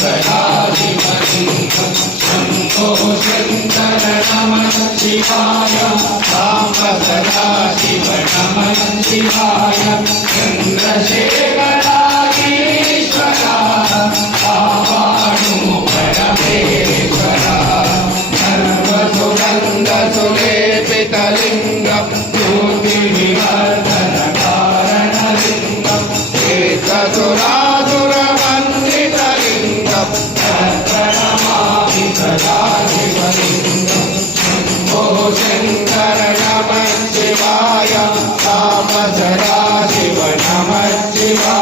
Hare शिवाय राम सदा शिव नमः शिवाय चन्द्रशेखरागीश्वरा कापाडु परमेश्वरा सर्वसुगन्धसुलेपितलिङ्गम् ज्योतिविवर्धनकारणलिङ्गम् सदा शिवलिङ्गम्